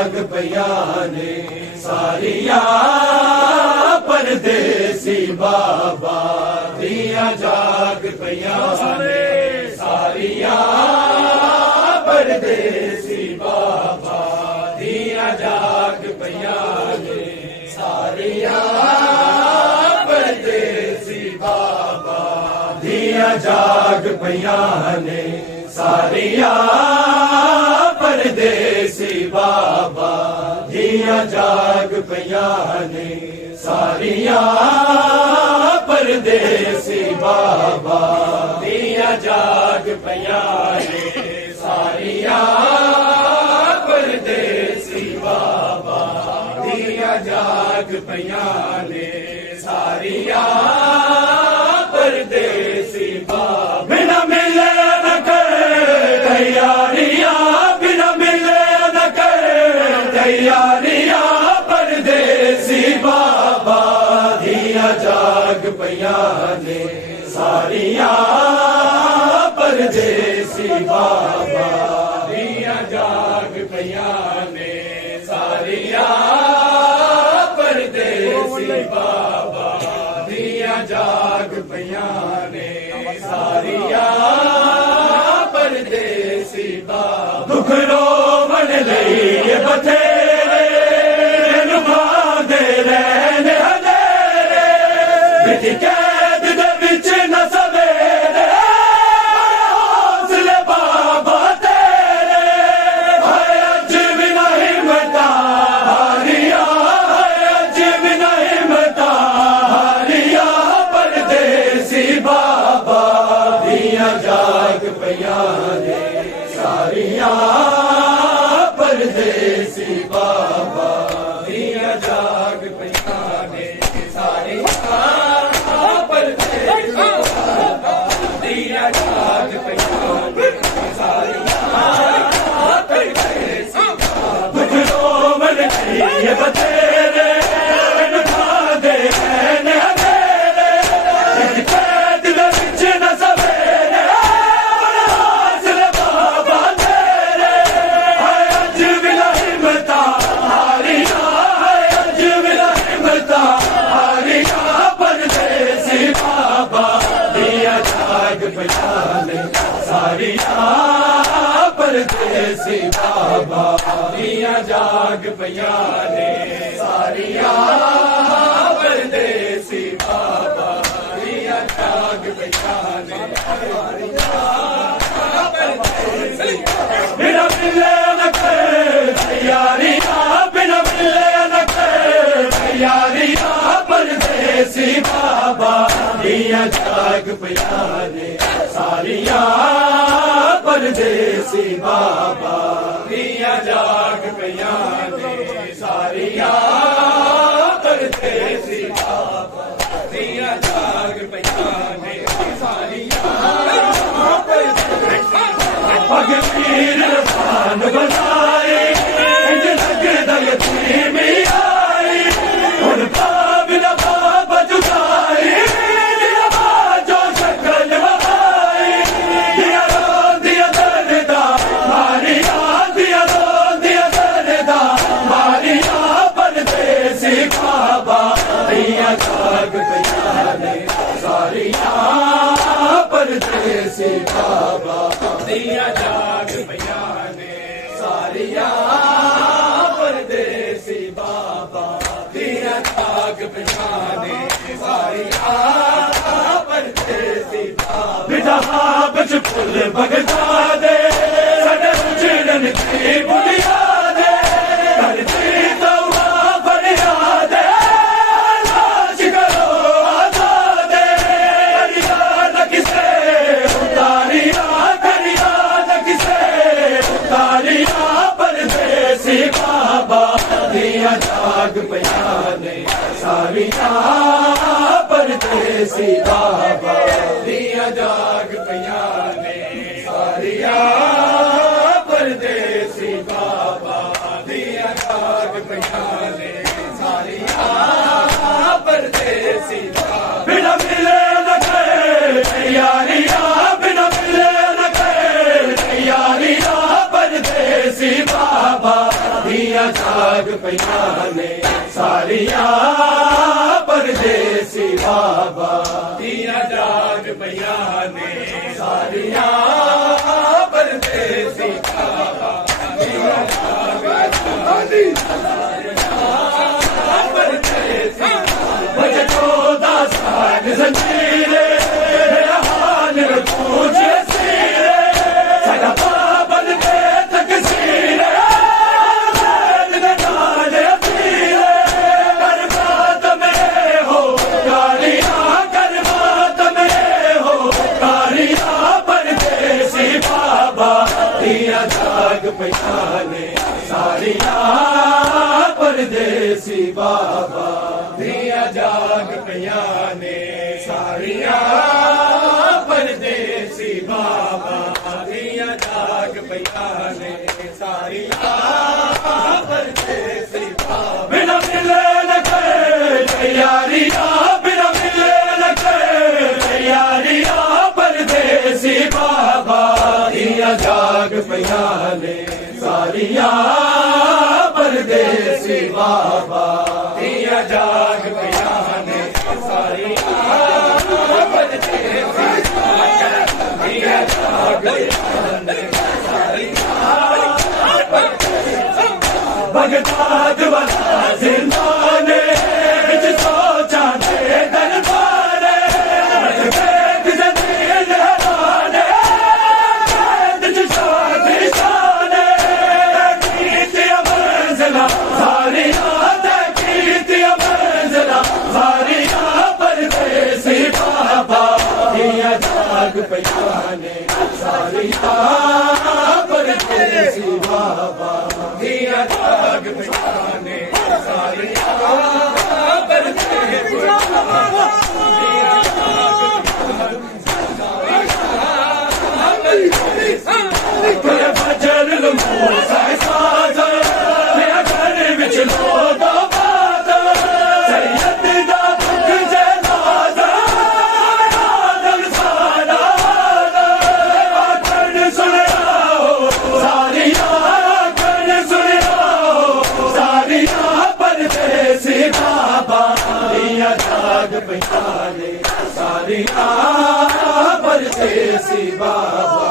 जाग पयाने सारिया परदेसी बाबा दिया जाग पयाने सारिया परदेसी बाबा दिया जाग पयाने सारिया परदेसी बाबा दिया जाग पयाने सारिया परदेसी बाबा दिया जाग पयाने सारिया परदेसी बाबा दिया जाग पयाने सारिया परदेसी बाबा दिया जाग पयाने सारिया परदेसी बाबा बिना मिले न कर तैयारियां बिना मिले न कर तैयारियां परदेसी बाबा दिया जाग पयाने सारिया परदेसी बाबा दिया जाग पयाने सारिया परदेसी बाबा दिया जाग पयाने सारिया परदेसी बाबा दुख रोवन लई बथेरे नुभांदे रहने हनेरे बिच कैद दे विच न सवेरे हौसले बाबा तेरे हाय अज भी नहीं हिम्मता हारिया हाय अज भी नहीं हिम्मता हारिया परदेसी बाबा दिया जाग पयाने सारिया परदेसी बाबा दिया जाग पयाने सारिया परदेसी बाबा दिया जाग पयाने सारिया परदेसी बाबा दुख रोवन लई बथेरे नुभांदे रहने हनेरे कैद दे विच न सवेरे हौसले बाबा तेरे हाय अज भी नहीं हिम्मता हारिया हाय अज भी नहीं हिम्मता हारिया परदेसी बाबा दिया जाग पयाने सारिया परदेसी बाबा दिया जाग पयाने सारिया परदेसी बाबा दिया जाग पयाने बिना मिले न कर तैयारियां बिना मिले न कर तैयारियां परदेसी बाबा दिया जाग पयाने सारिया परदेसी बाबा दिया जाग पयाने सारिया परदेसी बाबा दिया जाग पयाने सारिया पग पीर भान बनाए इंज लगदा यतीम आई हुन पाप न पाप जुदाई दिया बाजो शकल वहाई दिया रो दिया दर्दा मारिया दिया रो दिया दर्दा मारिया परदेसी बाबा दिया जाग पयाने सारिया परदेसी बाबा दिया जाग पयाने सारिया परदेसी बाबा दिया जाग पयाने सारिया परदेसी बाबा बिठा बच फुल बगदा दे सड़े उजड़न की बुनियादे करती तौबा फरियाद लाश करो आजादे करिया न किसे उतारिया करिया न किसे उतारिया परदेसी बाबा दिया जाग पयाने सारिया परदेसी बाबा दिया जाग पयाने सारिया परदेसी बाबा दिया जाग पयाने सारिया परदेसी बाबा बिना मिले न कर तैयारियां बिना मिले न कर तैयारियां परदेसी बाबा दिया जाग पईयां ने सारिया परदेसी बाबा दिया जाग पईयां ने सारिया परदेसी बाबा दिया जाग परदेसी बजे 14 साल जंजीरे हाल पूछे सीरे सदा पाबल के तकसीरे दिया जाग पईयां ने सारिया परदेसी बाबा दिया जाग पईयां ने सारिया परदेसी बाबा दिया जाग पईयां ने सारिया परदेसी बाबा बिना मिले न करे तैयारिया बिना मिले न करे तैयारिया परदेसी बाबा दिया जाग पईयां ने सारिया परदेसी बाबा दिया जाग पईयां ने सारिया परदेसी बाबा दिया जाग पईयां ने सारिया परदेसी बगदाद वाला जिंदाने विच सोचा दे दरबारे दिया जाग पईयां ने सारिया परदेसी बाबा दिया जाग पईयां ने सारिया परदेसी बाबा दिया जाग पईयां बजर लम्बो साए साज मेरा घर विच लोदा बात सैयद दा दुख जनाजा आदम सारा आखन सुनाओ सारिया आखन सुनाओ सारिया परदेसी बाबा दिया जाग पईयां ने सारिया परदेसी बाबा